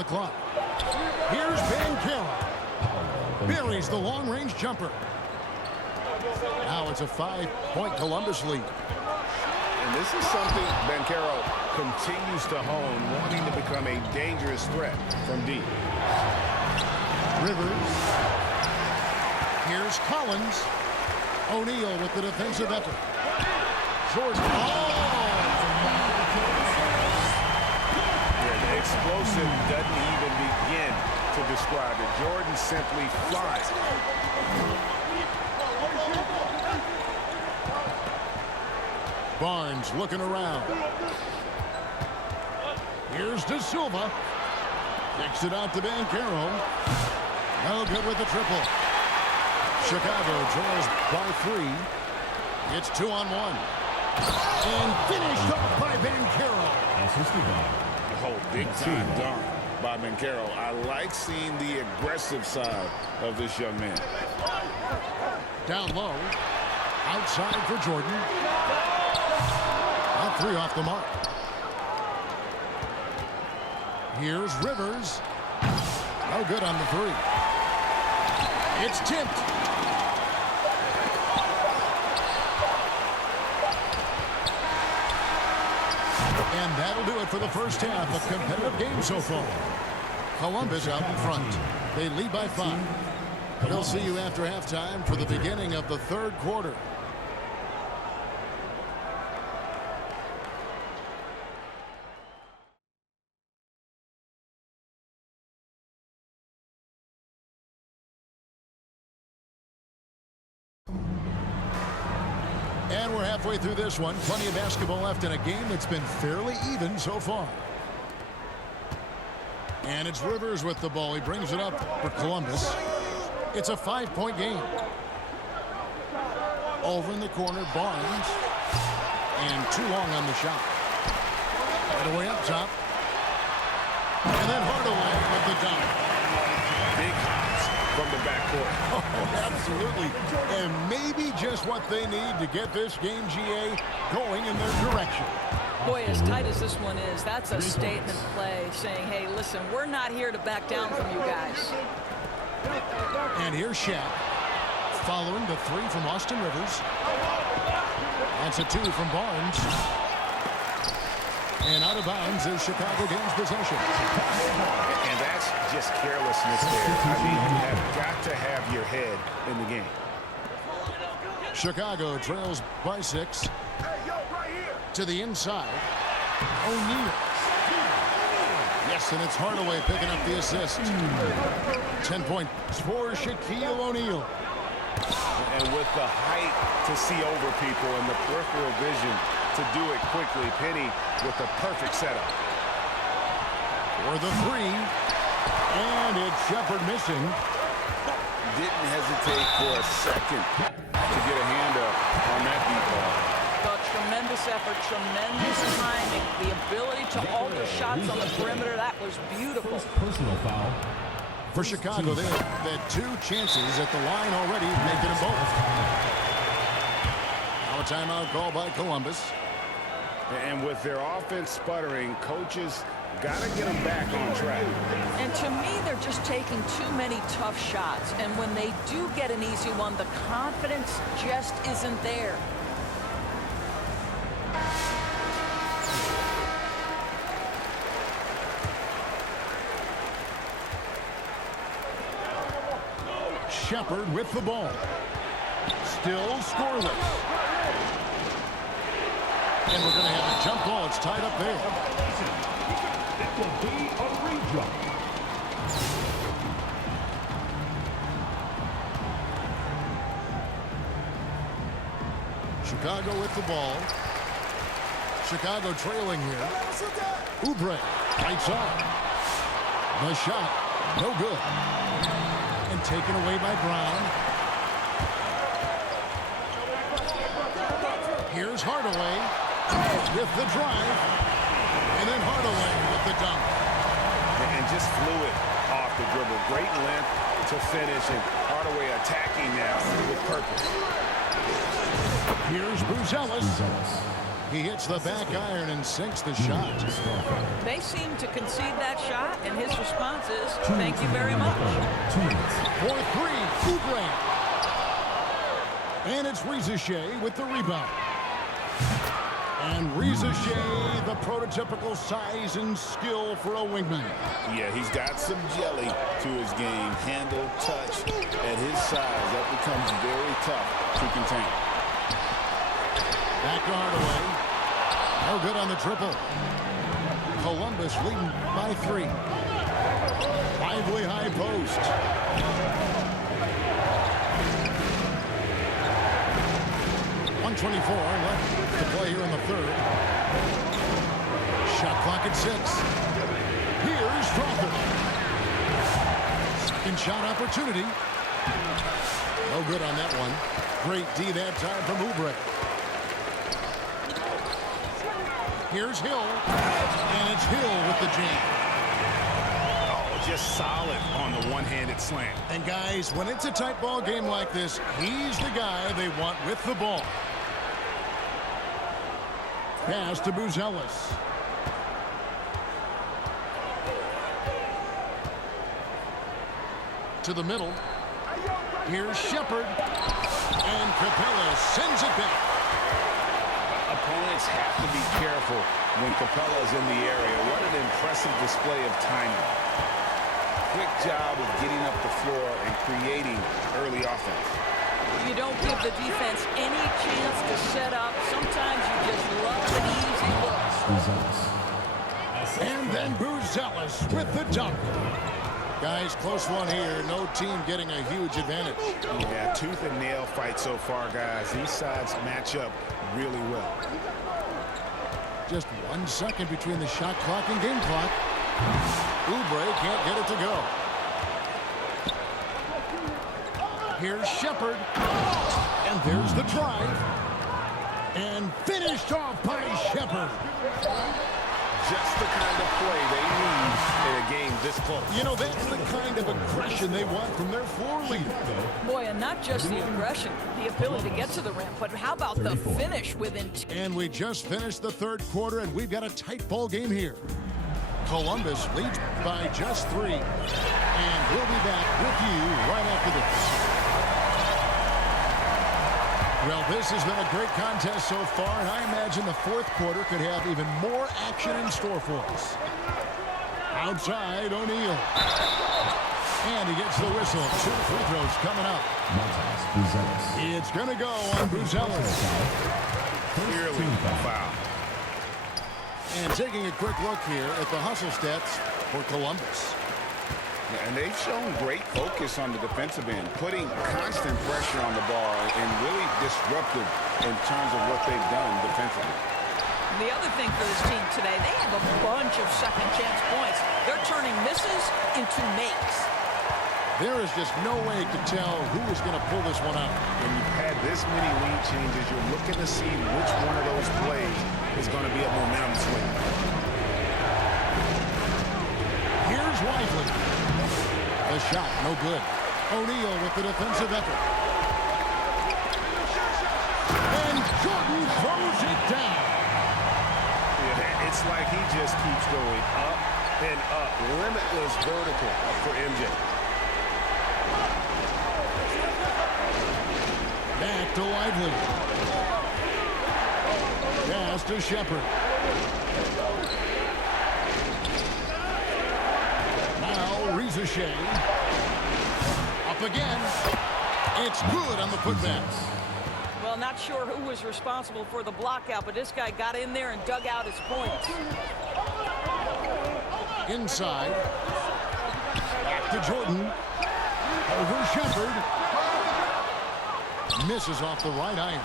the clock. Here's Banchero. Buries the long-range jumper. Now it's a 5-point Columbus lead. And this is something Banchero continues to hone, wanting to become a dangerous threat from deep. Rivers. Here's Collins. O'Neal with the defensive effort. Jordan. Yeah, the explosive doesn't even begin to describe it. Jordan simply flies. Barnes looking around. Here's De Silva. Kicks it out to Banchero. No good with the triple. Chicago trails by 3. It's 2-on-1. And finished off by Banchero. Oh, big-time dunk by Banchero. I like seeing the aggressive side of this young man. Down low. Outside for Jordan. A 3 off the mark. Here's Rivers. No good on the 3. It's tipped. And that'll do it for the first half. A competitive game so far. Columbus out in front. They lead by 5. We'll see you after halftime for the beginning of the third quarter. And we're halfway through this one. Plenty of basketball left in a game that's been fairly even so far. And it's Rivers with the ball. He brings it up for Columbus. It's a 5-point game. Over in the corner, Barnes. And too long on the shot. Right away up top. And then Hardaway with the dunk. Big hops from the backcourt. Oh, absolutely. And maybe just what they need to get this game, GA, going in their direction. Boy, as tight as this one is, that's a statement play saying, hey, listen, we're not here to back down from you guys. And here's Shaq. Following the 3 from Austin Rivers. That's a 2 from Barnes. And out of bounds is Chicago gains possession. And that's just carelessness there. I mean, you have got to have your head in the game. Chicago trails by 6. To the inside. O'Neal. Yes, and it's Hardaway picking up the assist. 10 points for Shaquille O'Neal. And with the height to see over people and the peripheral vision to do it quickly, Penny with the perfect setup. For the 3. And it's Shepherd missing. Didn't hesitate for a second to get a hand up on that deep ball. Tremendous effort, tremendous timing. The ability to alter shots on the perimeter, that was beautiful. Personal foul. For Chicago, they had 2 chances at the line already, making them both. Now a timeout call by Columbus. And with their offense sputtering, coaches got to get them back on track. And to me, they're just taking too many tough shots. And when they do get an easy one, the confidence just isn't there. Shepherd with the ball. Still scoreless. And we're going to have a jump ball. It's tied up there. That will be a re-jump. Chicago with the ball. Chicago trailing here. Oubre lights on. The shot, no good. And taken away by Brown. Here's Hardaway with the drive. And then Hardaway with the dunk. And just fluid off the dribble. Great length to finish. And Hardaway attacking now with purpose. Here's Buzelis. He hits the back iron and sinks the shot. They seem to concede that shot, and his response is, thank you very much. For three, Oubre. And it's Reza Shea with the rebound. And Reza Shea, the prototypical size and skill for a wingman. Yeah, he's got some jelly to his game. Handle, touch. At his size, that becomes very tough to contain. Back guard away. No good on the triple. Columbus leading by 3. Lively high post. .124 left to play here in the third. Shot clock at 6. Here's Strawther. Second shot opportunity. No good on that one. Great D that time from Oubre. Here's Hill. And it's Hill with the jam. Oh, just solid on the one-handed slam. And guys, when it's a tight ball game like this, he's the guy they want with the ball. Pass to Buzelis. To the middle. Here's Shepard. And Capella sends it back. Opponents have to be careful when Capella's in the area. What an impressive display of timing. Quick job of getting up the floor and creating early offense. You don't give the defense any chance to set up. Sometimes you just love an easy look. And then Buzelis with the dunk. Guys, close one here. No team getting a huge advantage. Yeah, tooth and nail fight so far, guys. These sides match up really well. Just 1 second between the shot clock and game clock. Oubre can't get it to go. Here's Shepard. And there's the drive. And finished off by Shepard. Just the kind of play they need in a game this close. You know, that's the kind of aggression they want from their floor leader. Boy, and not just the aggression, the ability to get to the rim, but how about the finish with intent? And we just finished the third quarter, and we've got a tight ball game here. Columbus leads by just 3. And we'll be back with you right after this. Well, this has been a great contest so far, and I imagine the fourth quarter could have even more action in store for us. Outside, O'Neal. And he gets the whistle. 2 free throws coming up. It's going to go on Buzelis. Clearly a foul. And taking a quick look here at the hustle stats for Columbus. And they've shown great focus on the defensive end, putting constant pressure on the ball and really disruptive in terms of what they've done defensively. The other thing for this team today, they have a bunch of second chance points. They're turning misses into makes. There is just no way to tell who is going to pull this one out. When you've had this many lead changes, you're looking to see which one of those plays is going to be a momentum swing. Here's Lively. The shot, no good. O'Neal with the defensive effort. And Jordan throws it down. Yeah, it's like he just keeps going up and up. Limitless vertical for MJ. Back to Lively. Pass to Shepard. Now Reza Shea. Up again. It's good on the putback. Well, not sure who was responsible for the block out, but this guy got in there and dug out his points. Inside. Back to Jordan. Over Shepard. Misses off the right iron.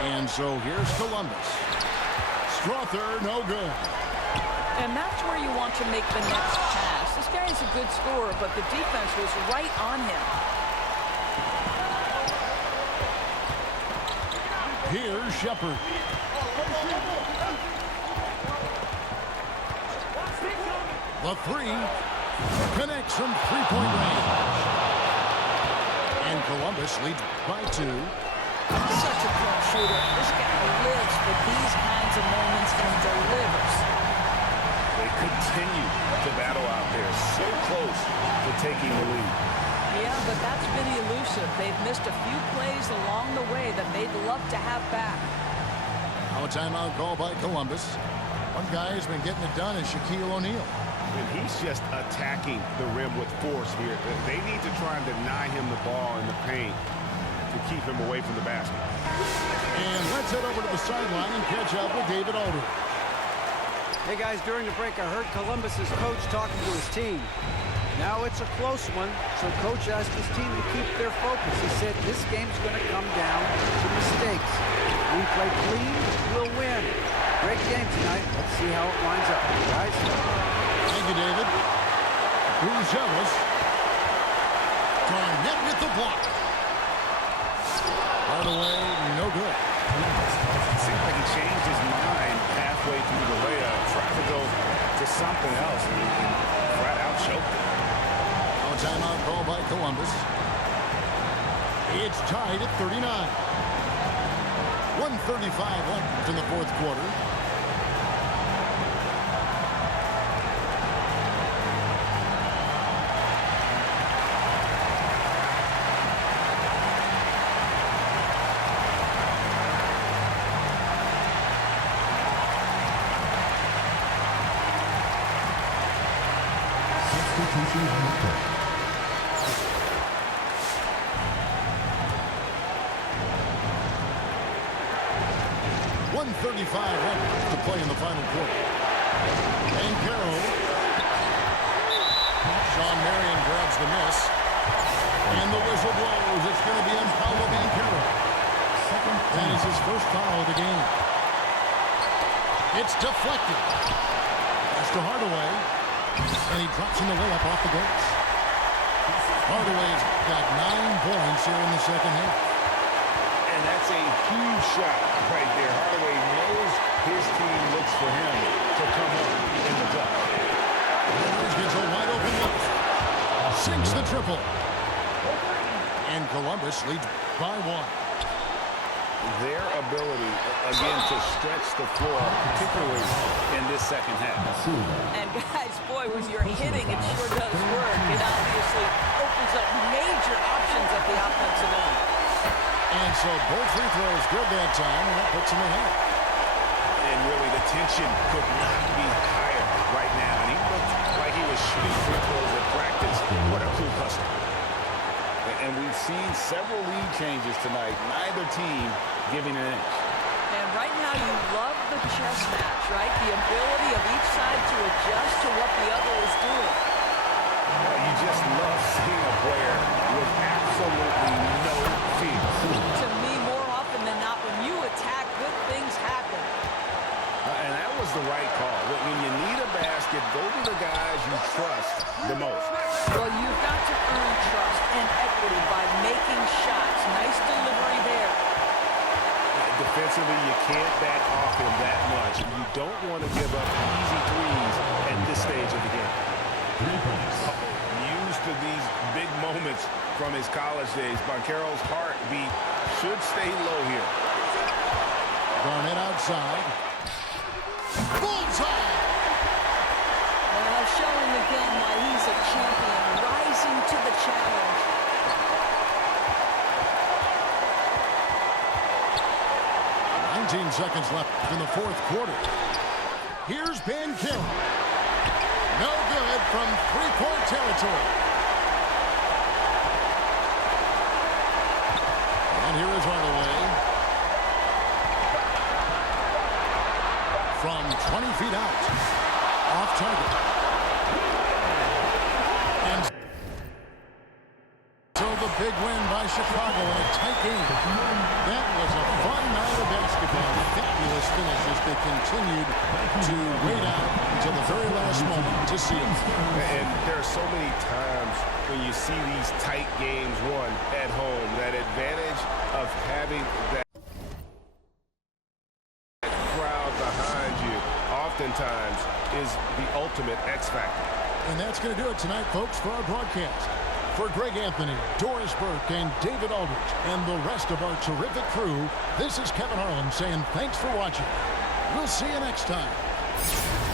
And so here's Columbus. Strawther, no good. And that's where you want to make the next pass. This guy is a good scorer, but the defense was right on him. Here's Shepard. The 3 connects from three-point range. And Columbus leads by 2. Such a clutch shooter. This guy lives for these kinds of moments and delivers. They continue to battle out there, so close to taking the lead. Yeah, but that's been elusive. They've missed a few plays along the way that they'd love to have back. Now a timeout call by Columbus. One guy who's been getting it done is Shaquille O'Neal. And he's just attacking the rim with force here. They need to try and deny him the ball in the paint to keep him away from the basket. And let's head over to the sideline and catch up with David Aldridge. Hey guys, during the break I heard Columbus's coach talking to his team. Now it's a close one, so coach asked his team to keep their focus. He said this game's going to come down to mistakes. If we play clean, we'll win. Great game tonight. Let's see how it winds up, guys. Thank you, David. Jealous. Garnett with the block. Hardaway, no good. It seemed like he changed his mind halfway through the layup, tried to go to something else, and he flat out choked it. Now a timeout call by Columbus. It's tied at 39. 1:35 left in the fourth quarter. Substitution on the court. .35 left to play in the final quarter. And Carroll. Sean Marion grabs the miss. And the whistle blows. It's going to be on Paolo Banchero. That is his first foul of the game. It's deflected. Pass to Hardaway. And he drops in the layup off the glass. Hardaway's got 9 points here in the second half. And that's a huge shot right there. Hardaway knows his team looks for him to come up in the clutch. Rivers gets a wide open look. Sinks the triple. And Columbus leads by 1. Their ability, again, to stretch the floor, particularly in this second half. And guys, boy, when you're hitting, it sure does work. It obviously opens up major options at the offensive end. And so both free throws good that time, and that puts him ahead. And really, the tension could not be higher right now. And he looked like he was shooting free throws at practice. What a cool custom. And we've seen several lead changes tonight. Neither team giving an inch. And right now, you love the chess match, right? The ability of each side to adjust to what the other is doing. You just love seeing a player with absolutely no fear. To me, more often than not, when you attack, good things happen. And that was the right call. When you need a basket, go to the guys you trust the most. Well, you've got to earn trust and equity by making shots. Nice delivery there. Defensively, you can't back off him that much. You don't want to give up easy threes at this stage of the game. Used to these big moments from his college days. Banchero's heartbeat should stay low here. Garnett outside. Bullseye! Well, showing again why he's a champion, rising to the challenge. Seconds left in the fourth quarter. Here's Banchero. No good from three-point territory. And here is Hardaway. From 20 feet out. Off target. And so the big win by Chicago in a tight game. That was a fun night of basketball. Fabulous finish as they continued to wait out until the very last moment to see it. And there are so many times when you see these tight games won at home, that advantage of having that crowd behind you oftentimes is the ultimate X factor. And that's going to do it tonight, folks, for our broadcast. For Greg Anthony, Doris Burke, and David Aldridge, and the rest of our terrific crew, this is Kevin Harlan saying thanks for watching. We'll see you next time.